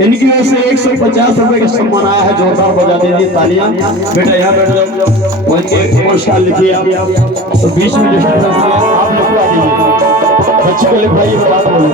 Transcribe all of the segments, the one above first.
इनकी वजह से 150 रुपए का सम्मान आया है। जोरदार बजा दीजिए तालियां। बेटा यहाँ बैठ जाओ, पुरस्कार लिखिए आप। तो बीच में जो आप लिखवा दीजिए, बच्चे को लिखवाइए, बात बोलो।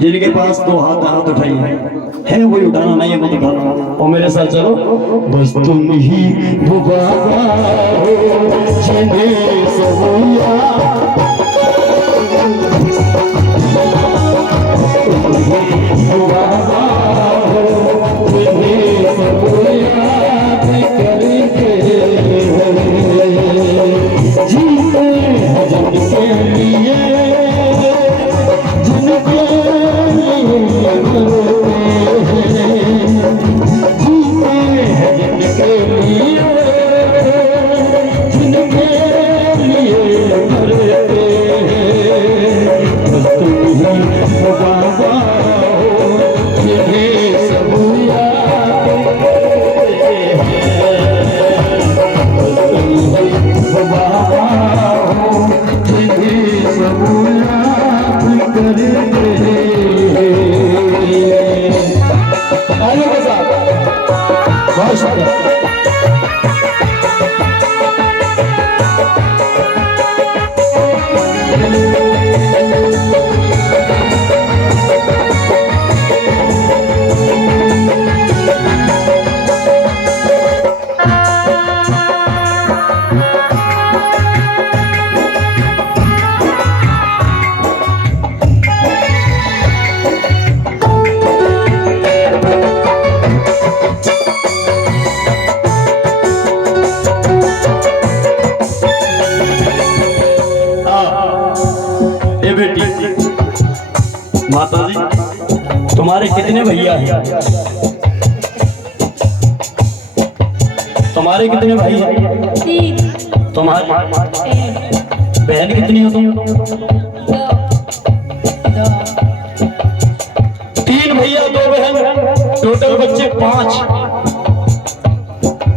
जिनके पास दो हाथ उठाइए है वही उठाना नहीं है, मत उठाना। और मेरे साथ चलो। बस तुम ही वो बाबा हो जिन्हें सबूया, वो बाबा हो जिन्हें सबूया करके जीते हैं जिनके लिए, माता जी तुम्हारे कितने भैया हैं? तुम्हारे कितने भाई हैं? तुम्हारे बहन कितनी हो तुम? 3 भैया 2 बहन, टोटल बच्चे 5।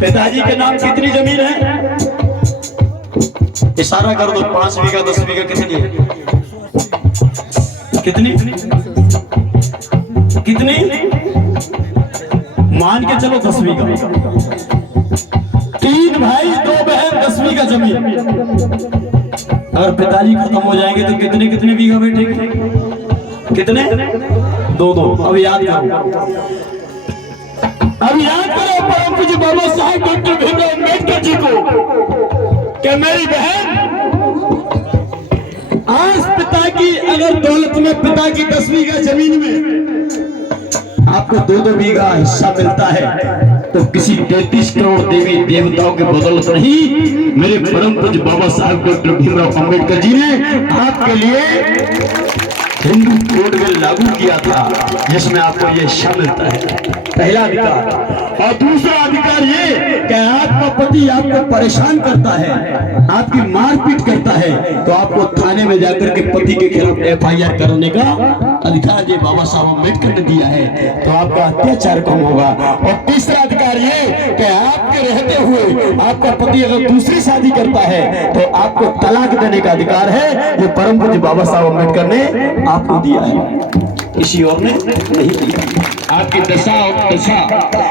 पिताजी के नाम कितनी जमीन है? इशारा कर दो। 5 बीघा 10 बीघा कितनी है? कितनी कितनी? मान के चलो 10 बीघा। 3 भाई 2 बहन 10 बीघा जमीन। अगर पिताजी खत्म हो जाएंगे तो कितने कितने बीघा बैठेंगे? कितने? 2-2। अब याद करो, परम पूज्य बाबा साहब डॉक्टर भीमराव अम्बेडकर जी को कि मेरी बहन आज पिता की अगर दौलत में, पिता की 10 बीघा जमीन में आपको 2-2 बीघा हिस्सा मिलता है, तो किसी 33 करोड़ देवी देवताओं के बदौलत नहीं, मेरे परम पूज्य बाबा साहब डॉक्टर भीमराव अंबेडकर जी ने आपके लिए हिंदू कोड में लागू किया था, जिसमें आपको ये शामिल मिलता है, पहला अधिकार। और दूसरा अधिकार ये कि आपका पति आपको परेशान करता है, आपकी मारपीट करता है, तो आपको थाने में जाकर के पति के खिलाफ FIR करने का अधिकार ये बाबा साहब अम्बेडकर ने दिया है, तो आपका अत्याचार कम होगा। और तीसरा अधिकार ये कि आपके रहते हुए आपका पति अगर दूसरी शादी करता है तो आपको तलाक देने का अधिकार है, ये परम पूज्य बाबा साहब अम्बेडकर ने आपको दिया है, किसी और ने नहीं दिया। आपकी दशा और दशा,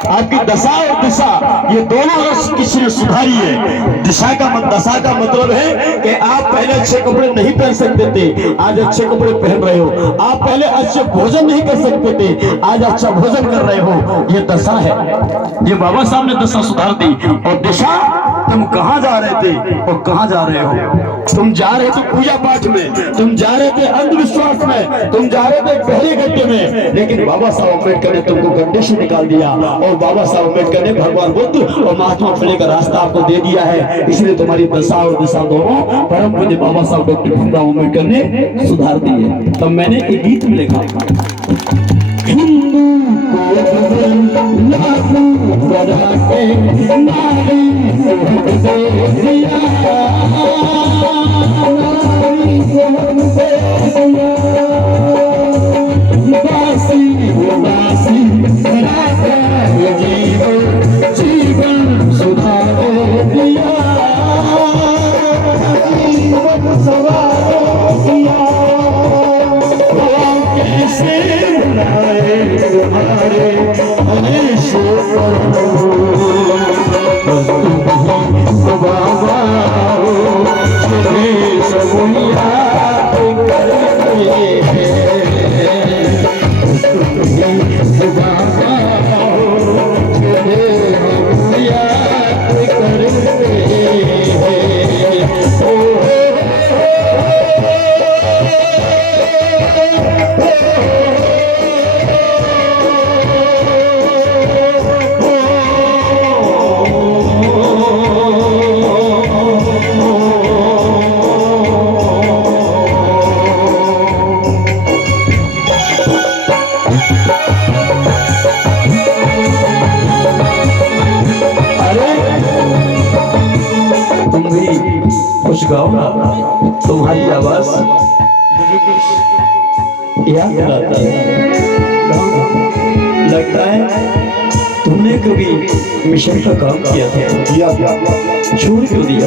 आपकी दशा और दिशा, ये दोनों अगर किसी ने सुधारी है, दशा का मतलब है कि आप पहले अच्छे कपड़े नहीं पहन सकते थे, आज अच्छे कपड़े पहन रहे हो। आप पहले अच्छे भोजन नहीं कर सकते थे, आज अच्छा भोजन कर रहे हो, ये दशा है। ये बाबा साहब ने दशा सुधार दी। और दिशा, तुम कहाँ जा रहे थे और कहाँ जा रहे हो? तुम जा रहे थे पूजा पाठ में, तुम जा रहे थे अंधविश्वास में, तुम जा रहे थे गहरे गड्ढे में, लेकिन बाबा साहब अम्बेडकर ने तुमको गड्ढे से निकाल दिया। और बाबा साहब अम्बेडकर ने भगवान बुद्ध और महात्मा फुले का रास्ता आपको दे दिया है, इसलिए तुम्हारी दशा और दिशा दोनों परम पूज्य बाबा साहब डॉक्टर भीमराव अम्बेडकर ने सुधार दी है। तब मैंने एक गीत में लिखा, हिंदू को लागू करा के नारी को दिया, नारी को दिया, वासी वासी जीवन जीवन सुधार दिया, जीवन सवार दिया, कैसे बनाए तुम्हारे हमेश बाबा कुछ गाओ ना, तुम्हारी आवाज याद आता है, लगता है तुमने कभी मिशन का काम किया था, छोड़ क्यों दिया?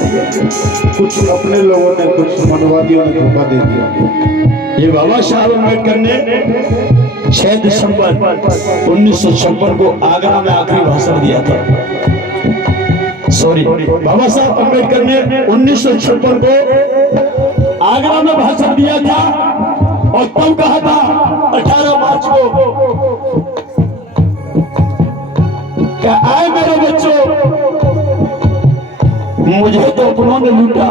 कुछ अपने लोगों ने, कुछ मनवादियों ने धोखा दे दिया। ये बाबा साहब अम्बेडकर ने 6 दिसंबर 1956 को आगरा में आखिरी भाषण दिया था। सॉरी, बाबा साहब अम्बेडकर ने 1956 को आगरा में भाषण दिया था और तब कहा था 18 मार्च को, क्या आए मेरे बच्चों, मुझे तो अपनों ने लूटा,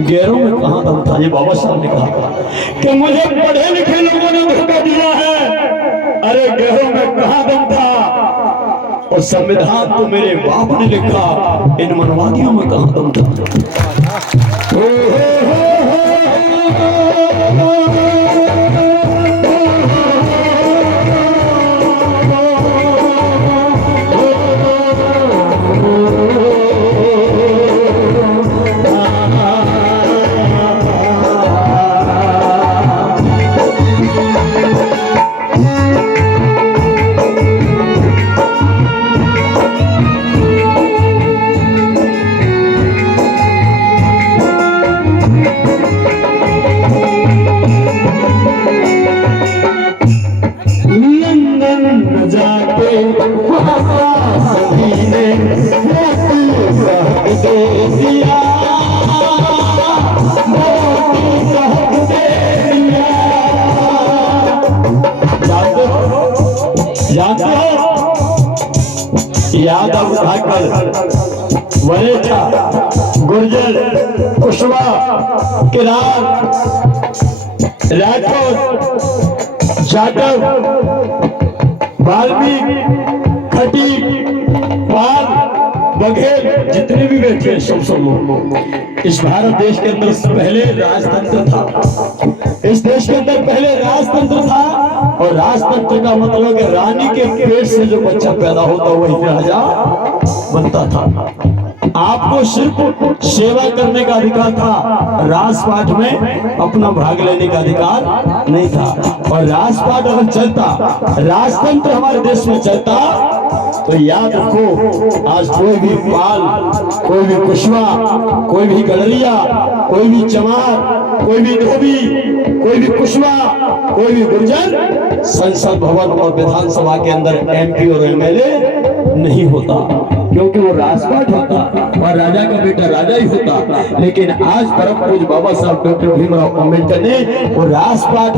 गैरों में कहां दम था। ये बाबा साहब ने कहा कि मुझे पढ़े लिखे लोगों ने धोखा दिया है, अरे गैरों में कहां दम था, और संविधान तो मेरे बाप ने लिखा, इन मनवादियों में कहां दम था। यादव ठाकर, वरेठा, गुर्जर, कुशवाहा, किरार, राठौर, जाटव, वाल्मीकि, खटीक, बघेल जितने भी बैठे हैं सब लोग, इस भारत देश के अंदर पहले राजतंत्र था। इस देश के अंदर पहले राजतंत्र था, और राजतंत्र का मतलब है रानी के पेट से जो बच्चा पैदा होता वही राजा बनता था। आपको सिर्फ सेवा करने का अधिकार था, राजपाट में अपना भाग लेने का अधिकार नहीं था। और राजपाट अगर चलता, राजतंत्र हमारे देश में चलता, तो याद रखो आज कोई भी पाल, कोई भी कुशवा, कोई भी गडरिया, कोई भी चमार, कोई भी धोबी, कोई भी कुशवा, कोई भी गुर्जर संसद भवन और विधानसभा के अंदर एमपी और एमएलए नहीं होता, क्योंकि वो राजपाट होता और राजा का बेटा राजा ही होता। लेकिन आज परम पूज्य बाबा साहब डॉक्टर भीमराव अम्बेडकर ने वो राजपाट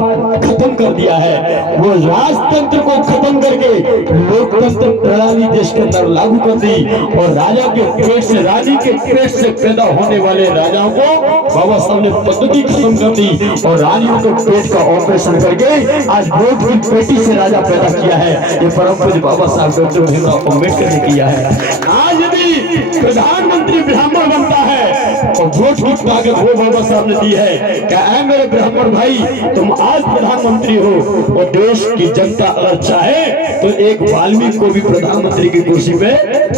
खत्म कर दिया है। वो राजतंत्र को खत्म करके लोकतंत्र प्रणाली देश के अंदर लागू कर दी, और राजा के पेट से, रानी के पेट से पैदा होने वाले राजाओं को बाबा साहब ने पद्धति खत्म कर दी, और रानियों के पेट का ऑपरेशन करके आज वोट की पेटी से राजा पैदा किया है। ये परम पूज्य बाबा साहब डॉक्टर भीमराव अम्बेडकर ने किया है। आज यदि प्रधानमंत्री ब्राह्मण बनता है और वोट की ताकत वो बाबा साहब ने दी है, क्या है मेरे ब्राह्मण भाई, तुम आज प्रधानमंत्री हो, और देश की जनता अगर चाहे तो एक वाल्मीकि को भी प्रधानमंत्री की कुर्सी पे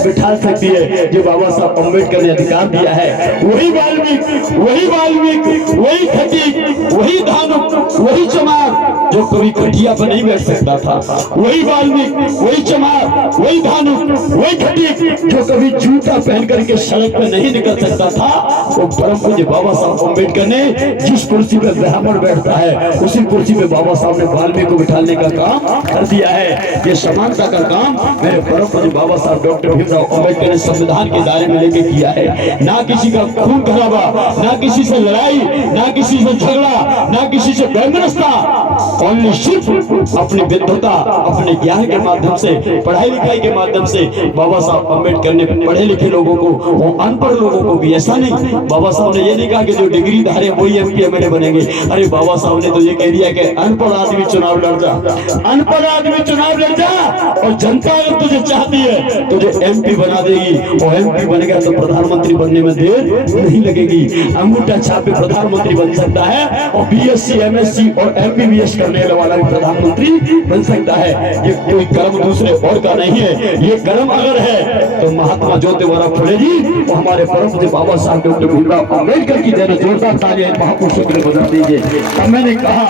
बिठा सकती है, जो बाबा साहब अम्बेडकर ने अधिकार दिया है। वही वाल्मीकि, वही वाल्मीकि, वही खटीक, वही धानुक, वही चमार जो कभी खटिया पर नहीं बैठ सकता था, वही वाल्मीकि, वही चमार, वही धानुक, वही खटीक जो कभी जूता पहन करके सड़क पे नहीं निकल सकता था, वो परम पूज्य बाबा साहब अम्बेडकर ने जिस कुर्सी पे ब्राह्मण बैठता है उसी कुर्सी पे बाबा साहब ने वाल्मीकि को बिठाने का काम कर दिया है। ये समानता का काम मेरे परम पूज्य बाबा साहब डॉक्टर भीमराव अम्बेडकर ने संविधान के दायरे में लेके किया है। ना किसी का खून खराबा, ना किसी से लड़ाई, ना किसी से झगड़ा, ना किसी से वैमनस्यता, ओनली सिर्फ अपनी विद्वता, अपने ज्ञान के माध्यम से, पढ़ाई लिखाई के माध्यम से बाबा साहब अम्बेडकर ने पढ़े लिखे लोगों को, वो अनपढ़ लोगों को भी, ऐसा नहीं बाबा साहब ने ये नहीं कहा कि जो डिग्री धारे वही एमपी एमएलए बनेंगे। अरे बाबा साहब ने तो ये कह दिया कि अनपढ़ आदमी चुनाव लड़ जा, अनपढ़ आदमी चुनाव लड़ जा, और जनता अगर तुझे चाहती है तुझे एमपी बना देगी, और एमपी बन गया तो प्रधानमंत्री बनने में देर नहीं लगेगी। अंगूठा छापे प्रधानमंत्री बन सकता है, और बीएससी एमएससी और एमबीबीएस करने वाला भी प्रधानमंत्री बन सकता है। ये कोई कर्म दूसरे और का नहीं है, ये कर्म अगर है तो महात्मा ज्योतिबा फुले जी और हमारे परम पूज्य बाबा साहब डॉक्टर भीमराव अम्बेडकर की जरा जोरदार तालियां महापुरुषों के लिए बजा दीजिए। अब मैंने कहा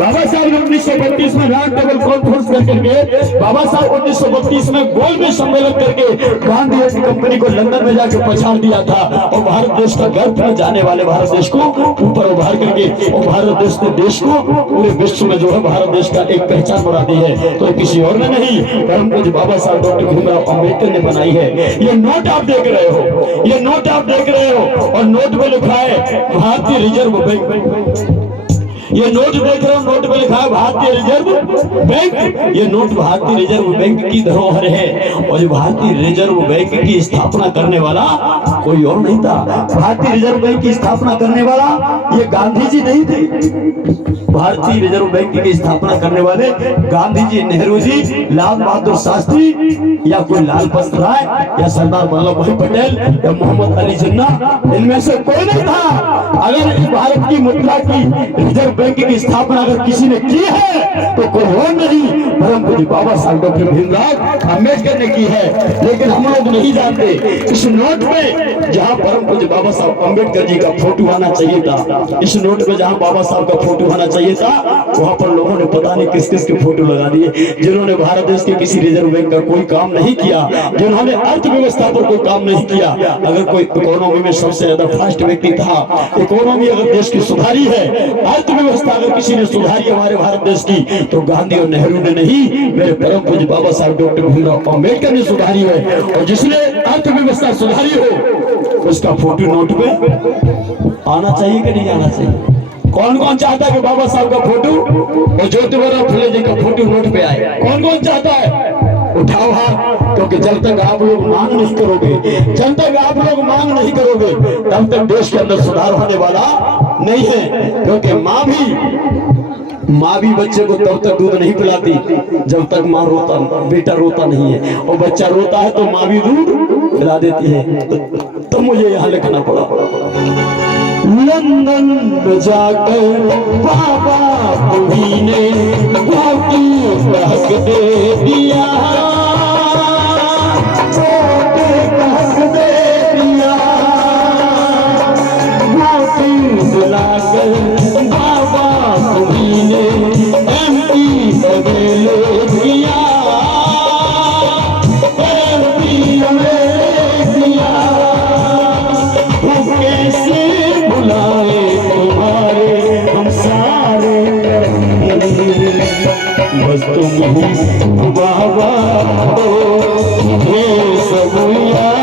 बाबा साहब ने 1932 में राउंड टेबल कॉन्फ्रेंस करके, बाबा साहब 1932 में गोल में सम्मेलन करके गांधी एंड कंपनी को लंदन में जाकर पछाड़ दिया था, और भारत देश का गर्व में जाने वाले भारत देश को ऊपर उभार करके, और भारत देश ने देश को पूरे विश्व में जो है भारत देश का एक पहचान बना दी है। तो किसी और ने नहीं, परम पूज्य बाबा साहब डॉक्टर भीमराव अम्बेडकर ने बनाई है। ये नोट आप देख रहे हो, ये नोट आप देख रहे हो, और नोट में लिखा है भारतीय रिजर्व बैंक। ये नोट देख रहे हो, नोट में लिखा है भारतीय रिजर्व बैंक। ये नोट भारतीय रिजर्व बैंक की धरोहर है, और भारतीय रिजर्व बैंक की स्थापना करने वाला कोई और नहीं था। भारतीय रिजर्व बैंक की स्थापना करने वाला ये गांधी जी नहीं थे। भारतीय रिजर्व बैंक की स्थापना करने वाले गांधी जी, नेहरू जी, लाल बहादुर शास्त्री, या कोई लाल बस्तराय, या सरदार वल्लभ भाई पटेल, या मोहम्मद अली जिन्ना, इनमें से कोई नहीं था। अगर इस भारत की मुद्रा की रिजर्व बैंक की स्थापना अगर किसी ने की है तो कोई और नहीं, परम पूज्य बाबा साहब डॉक्टर भीमराव अम्बेडकर ने की है। लेकिन हम लोग नहीं जानते इस नोट में जहां परम पूज्य बाबा साहब अम्बेडकर जी का फोटो आना चाहिए था, इस नोट में जहां बाबा साहब का फोटो आना चाहिए था, वहां पर लोगों ने पता नहीं किस किस के फोटो लगा दिए, जिन्होंने भारत देश के किसी रिजर्व बैंक का कोई काम नहीं किया, जिन्होंने अर्थव्यवस्था पर कोई काम नहीं किया। अगर कोई इकोनॉमी में सबसे ज्यादा फास्ट व्यक्ति था, इकोनॉमी अगर देश की सुधारी है, अर्थव्यवस्था अगर किसी ने सुधारी हमारे भारत देश की, तो गांधी और नेहरू ने नहीं, मेरे परम पूज्य बाबा साहब डॉक्टर भीमराव अम्बेडकर ने सुधारी है। और जिसने अर्थव्यवस्था सुधारी हो उसका फोटो नोट पे आना चाहिए कि नहीं आना चाहिए? कौन कौन चाहता है कि बाबा साहब का फोटो और ज्योतिबा फुले जी का फोटो नोट पे आए? कौन कौन चाहता है? उठाओ हाथ, क्योंकि जब तक आप लोग मांग नहीं करोगे, जब तक आप लोग मांग नहीं करोगे, तब तक देश के अंदर सुधार होने वाला नहीं है। क्योंकि माँ भी बच्चे को तब तक दूध नहीं पिलाती जब तक बेटा रोता नहीं है, और बच्चा रोता है तो माँ भी दूध खिला देती है तो मुझे यहाँ लिखना पड़ा। लंदन में जाकर बाबा बुढ़ी ने रोटी हक दे दिया, हक दे दिया, रोटी दिलाकर बाबा बुढ़ी ने एमपी में ले दिया, एमपी में दिया। कैसे बुलाए तुम्हारे हम सारे, बस तुम ही बाबा हो, ये सब याद